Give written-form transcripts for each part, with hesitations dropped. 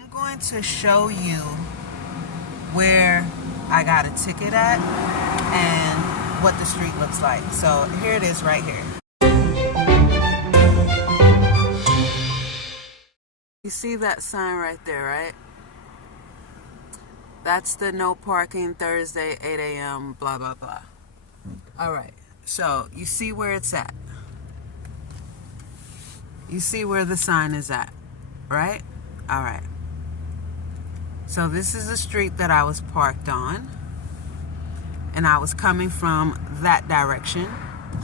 I'm going to show you where I got a ticket at and what the street looks like. So here it is right here. You see that sign right there, right? That's the no parking Thursday, 8 a.m., blah, blah, blah. All right, so you see where it's at. You see where the sign is at, right? All right. So this is the street that I was parked on. And I was coming from that direction,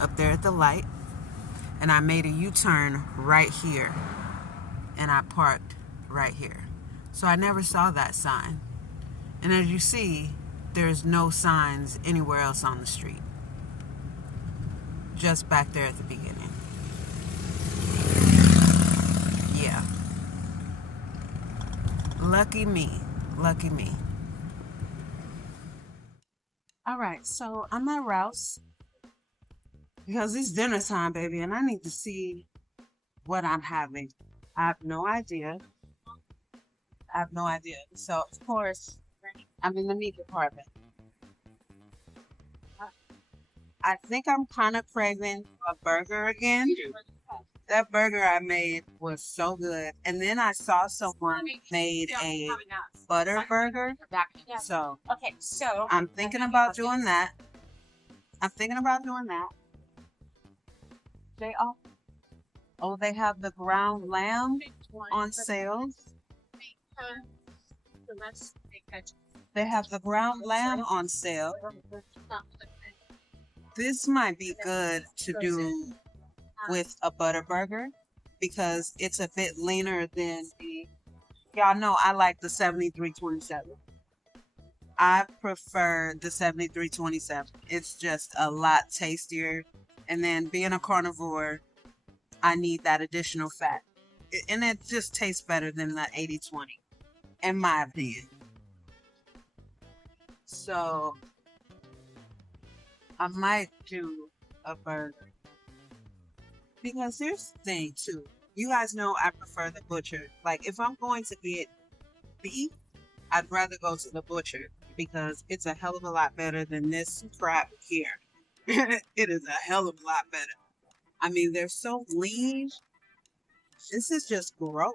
up there at the light. And I made a U-turn right here. And I parked right here. So I never saw that sign. And as you see, there's no signs anywhere else on the street. Just back there at the beginning. Yeah. Lucky me. Lucky me. All right, so I'm at Rouse because it's dinner time, baby, and I need to see what I'm having. I have no idea. So, of course, I'm in the meat department. I think I'm kind of craving a burger again. That burger I made was so good. And then I saw someone made a butter burger. So I'm thinking about doing that. They have the ground lamb on sale. They have the ground lamb on sale. This might be good to do with a butter burger because it's a bit leaner than y'all know I like the 7327. I prefer the 7327. It's just a lot tastier. And then being a carnivore, I need that additional fat. And it just tastes better than the 80/20, in my opinion. So I might do a burger. Because here's the thing, too. You guys know I prefer the butcher. Like, if I'm going to get beef, I'd rather go to the butcher because it's a hell of a lot better than this crap here. It is a hell of a lot better. I mean, they're so lean. This is just gross.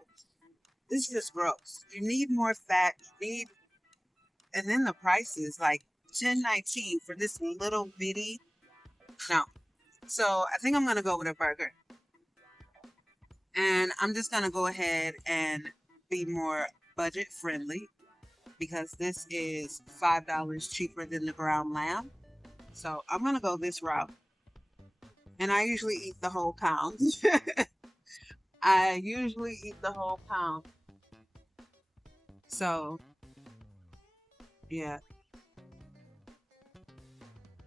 You need more fat. And then the price is like $10.19 for this little bitty. No. So I think I'm going to go with a burger. And I'm just going to go ahead and be more budget friendly because this is $5 cheaper than the ground lamb. So I'm going to go this route. And I usually eat the whole pound. So, yeah.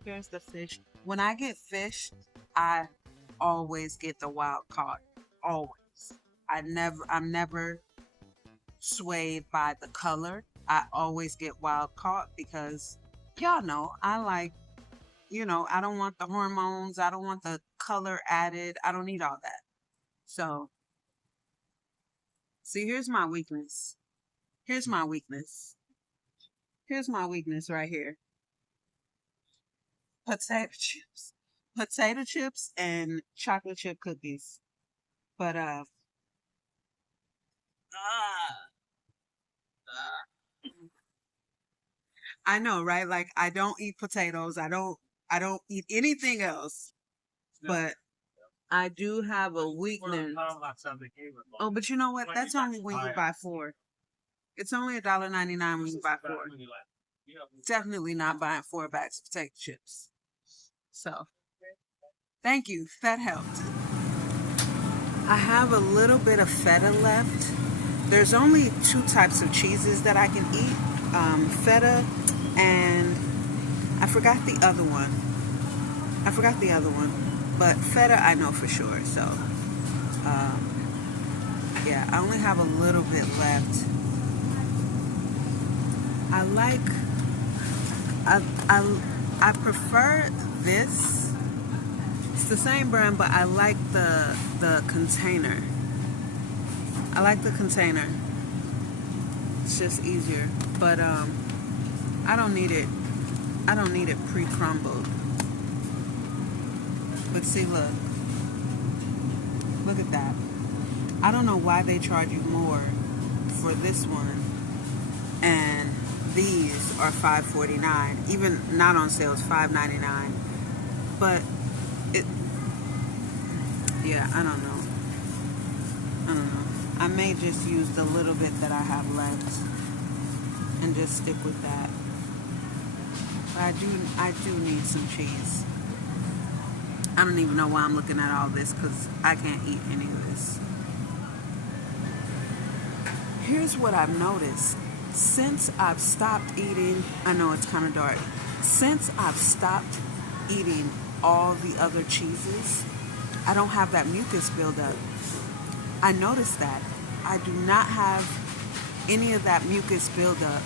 Here's the fish. When I get fish, I always get the wild caught. Always. I'm never swayed by the color. I always get wild caught because y'all know I like, I don't want the hormones. I don't want the color added. I don't need all that. So, see, here's my weakness. Here's my weakness right here. Potato chips and chocolate chip cookies. But I know, right? Like I don't eat potatoes. I don't eat anything else. But I do have a weakness. Oh, but you know what? That's only when you buy 4. It's only $1.99 when you buy 4. Definitely not buying 4 bags of potato chips. So, thank you. That helped. I have a little bit of feta left. There's only 2 types of cheeses that I can eat. Feta and I forgot the other one. But feta I know for sure. So, yeah, I only have a little bit left. I prefer this. It's the same brand, but I like the container. it's just easier. But I don't need it pre-crumbled. But see, look at that. I don't know why they charge you more for this one, and these are $5.49. Even not on sale, it's $5.99. But it, yeah, I don't know. I may just use the little bit that I have left and just stick with that. But I do need some cheese. I don't even know why I'm looking at all this, because I can't eat any of this. Here's what I've noticed. Since I've stopped eating, I know it's kind of dark. Since I've stopped eating all the other cheeses, I don't have that mucus buildup. I noticed that. I do not have any of that mucus buildup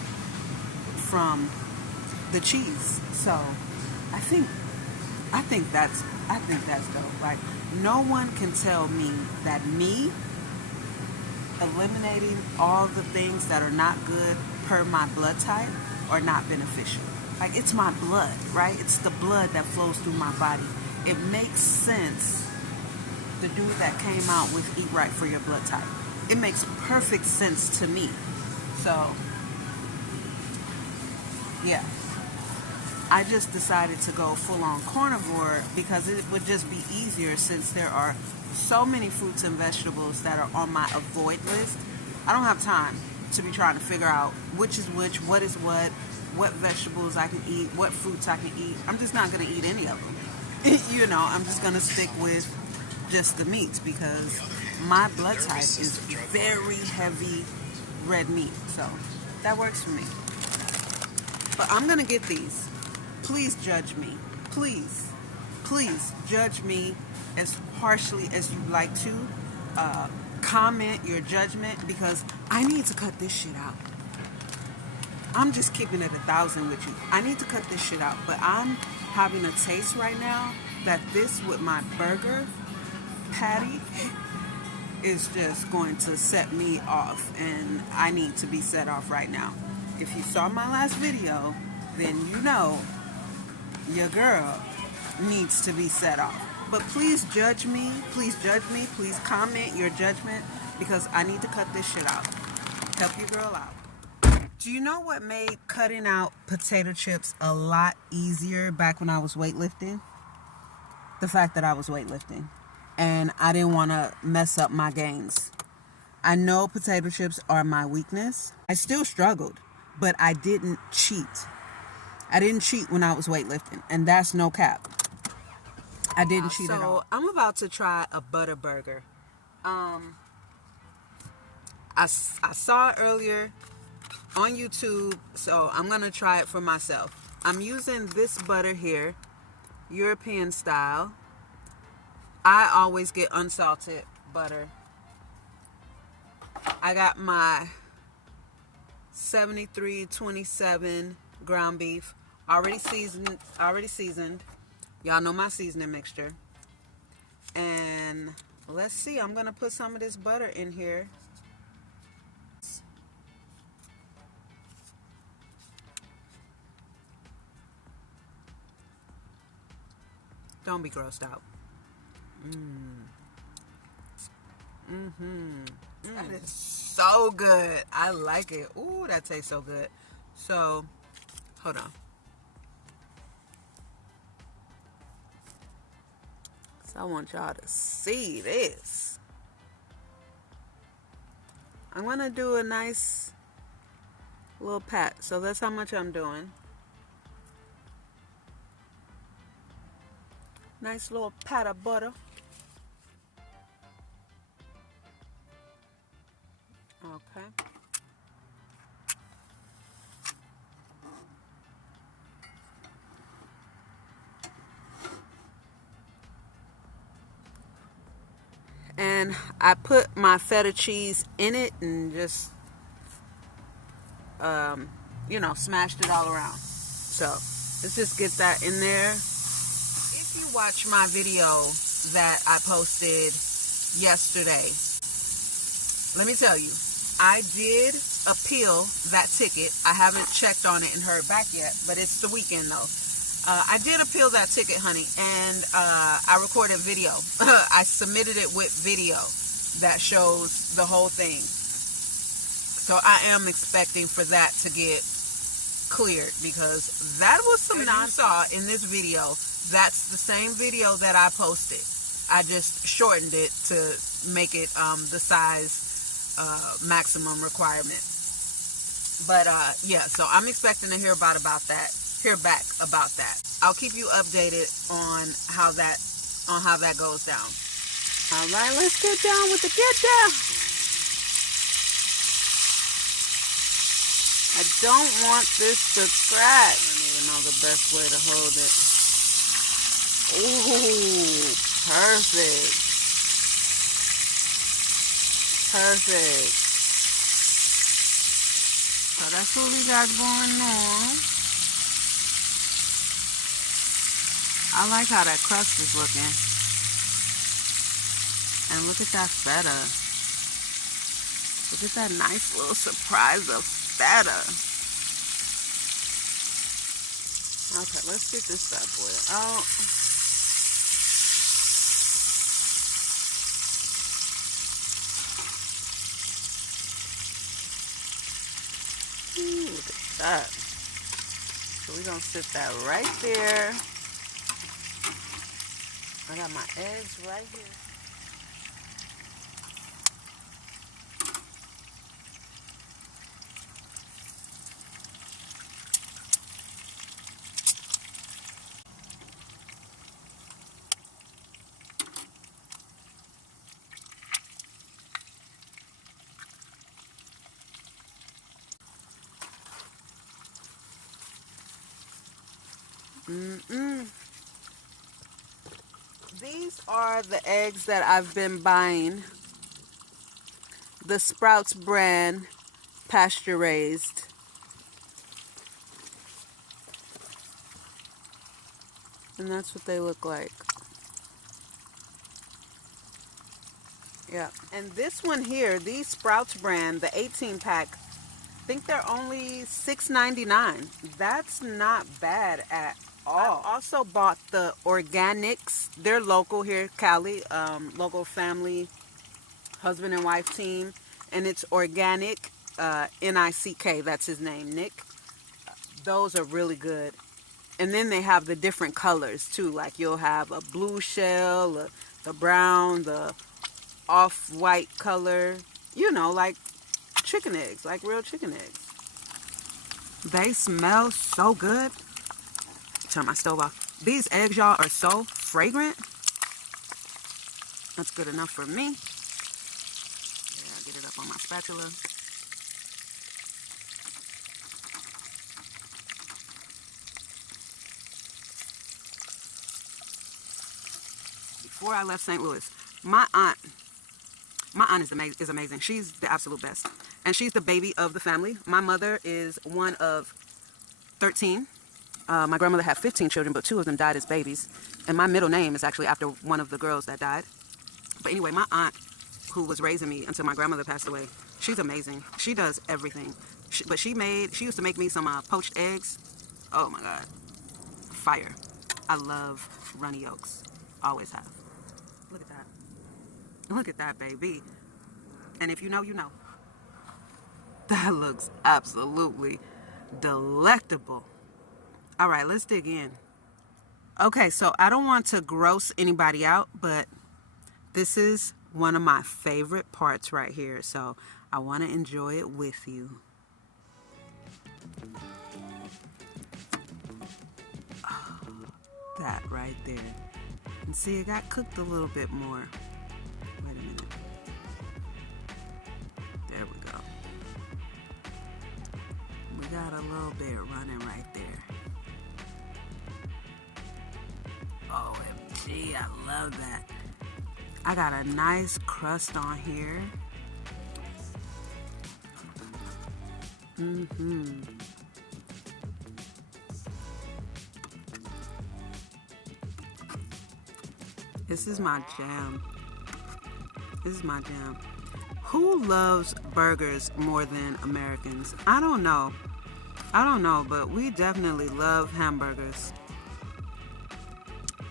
from the cheese. So I think that's dope. Like, no one can tell me that me eliminating all the things that are not good per my blood type are not beneficial. Like, it's my blood, right? It's the blood that flows through my body. It makes sense. The dude that came out with Eat Right for Your Blood Type, it makes perfect sense to me. So yeah, I just decided to go full-on carnivore because it would just be easier, since there are so many fruits and vegetables that are on my avoid list. I don't have time to be trying to figure out which is which, what is what vegetables I can eat, what fruits I can eat. I'm just not going to eat any of them. I'm just going to stick with just the meats, because my blood type is very heavy red meat. So that works for me. But I'm going to get these. Please judge me. Please judge me as harshly as you like to. Comment your judgment, because I need to cut this shit out. I'm just keeping it 1,000 with you. I need to cut this shit out. But I'm having a taste right now that this with my burger patty is just going to set me off, and I need to be set off right now. If you saw my last video, then you know your girl needs to be set off. But please judge me, please comment your judgment, because I need to cut this shit out. Help your girl out. Do you know what made cutting out potato chips a lot easier back when I was weightlifting? The fact that I was weightlifting and I didn't want to mess up my gains. I know potato chips are my weakness. I still struggled, but I didn't cheat. I didn't cheat when I was weightlifting, and that's no cap. I didn't cheat at all. So I'm about to try a butter burger. I saw it earlier on YouTube, so I'm gonna try it for myself. I'm using this butter here, European style. I always get unsalted butter. I got my 7327 ground beef already seasoned. Y'all know my seasoning mixture. And let's see, I'm gonna put some of this butter in here. Don't be grossed out. That is so good. I like it. Ooh, that tastes so good. So, hold on. So I want y'all to see this. I'm going to do a nice little pat. So that's how much I'm doing. Nice little pat of butter. Okay. And I put my feta cheese in it and just, smashed it all around. So let's just get that in there. If you watch my video that I posted yesterday, let me tell you, I did appeal that ticket. I haven't checked on it and heard back yet, but it's the weekend though. I did appeal that ticket, honey, and I recorded video. I submitted it with video that shows the whole thing. So I am expecting for that to get cleared, because that was some nonsense. Saw in this video, that's the same video that I posted. I just shortened it to make it the size maximum requirement. But yeah, so I'm expecting to hear back about that. I'll keep you updated on how that goes down. All right, let's get down with the get down. I don't want this to crack. I don't even know the best way to hold it. Ooh, perfect. Perfect. So that's what we got going on. I like how that crust is looking. And look at that feta. Look at that nice little surprise of feta. Okay, let's get this bad boy out. Ooh, look at that. So we're gonna sit that right there. I got my eggs right here. These are the eggs that I've been buying. The Sprouts brand, pasture raised. And that's what they look like. Yeah. And this one here, these Sprouts brand, the 18 pack, I think they're only $6.99. That's not bad at all. I also bought the organics. They're local here, Cali, local family, husband and wife team, and it's organic, N-I-C-K, that's his name, Nick. Those are really good. And then they have the different colors too, like you'll have a blue shell, the brown, the off-white color, you know, like chicken eggs, like real chicken eggs. They smell so good. Turn my stove off. These eggs, y'all, are so fragrant. That's good enough for me. Yeah, I'll get it up on my spatula. Before I left St. Louis, my aunt is amazing. She's the absolute best. And she's the baby of the family. My mother is one of 13. My grandmother had 15 children, but 2 of them died as babies. And my middle name is actually after one of the girls that died. But anyway, my aunt, who was raising me until my grandmother passed away, she's amazing. She does everything. But she used to make me some poached eggs. Oh my God. Fire. I love runny yolks. Always have. Look at that. Look at that, baby. And if you know, you know. That looks absolutely delectable. All right, let's dig in. Okay, so I don't want to gross anybody out, but this is one of my favorite parts right here. So I want to enjoy it with you. Oh, that right there. And see, it got cooked a little bit more. Wait a minute. There we go. We got a little bit running right there. OMG, I love that. I got a nice crust on here. This is my jam. This is my jam. Who loves burgers more than Americans? I don't know, but we definitely love hamburgers.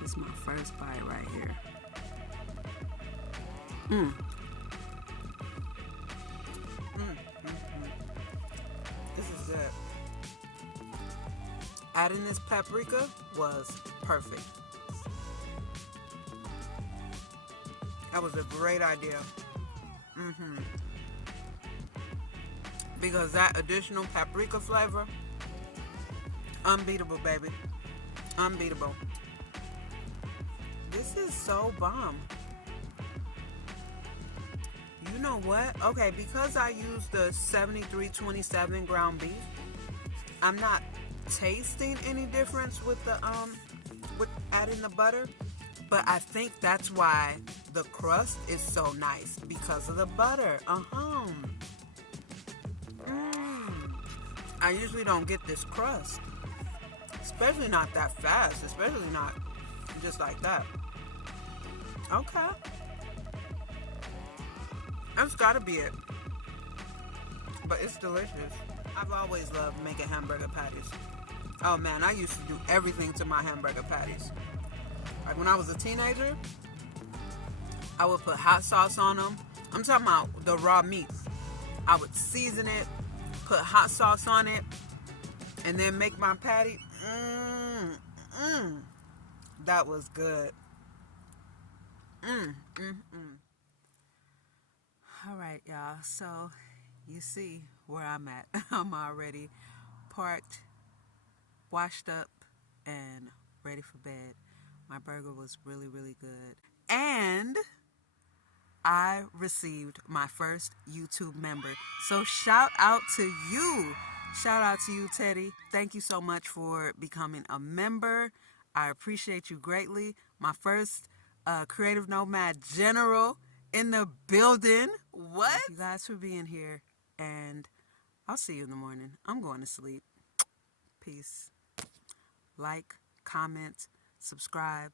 This is my first bite right here. This is good. Adding this paprika was perfect. That was a great idea. Because that additional paprika flavor, unbeatable, baby. Unbeatable. This is so bomb. You know what? Okay, because I use the 7327 ground beef, I'm not tasting any difference with the with adding the butter, but I think that's why the crust is so nice, because of the butter. I usually don't get this crust, especially not that fast, especially not just like that. Okay, that's gotta be it. But it's delicious. I've always loved making hamburger patties. Oh man, I used to do everything to my hamburger patties. Like when I was a teenager, I would put hot sauce on them. I'm talking about the raw meat. I would season it, put hot sauce on it, and then make my patty. That was good. All right, y'all. So you see where I'm at. I'm already parked, washed up, and ready for bed. My burger was really, really good. And I received my first YouTube member. So shout out to you. Shout out to you, Teddy. Thank you so much for becoming a member. I appreciate you greatly. My first Creative Nomad General in the building. What? Thank you guys for being here. And I'll see you in the morning. I'm going to sleep. Peace. Like, comment, subscribe.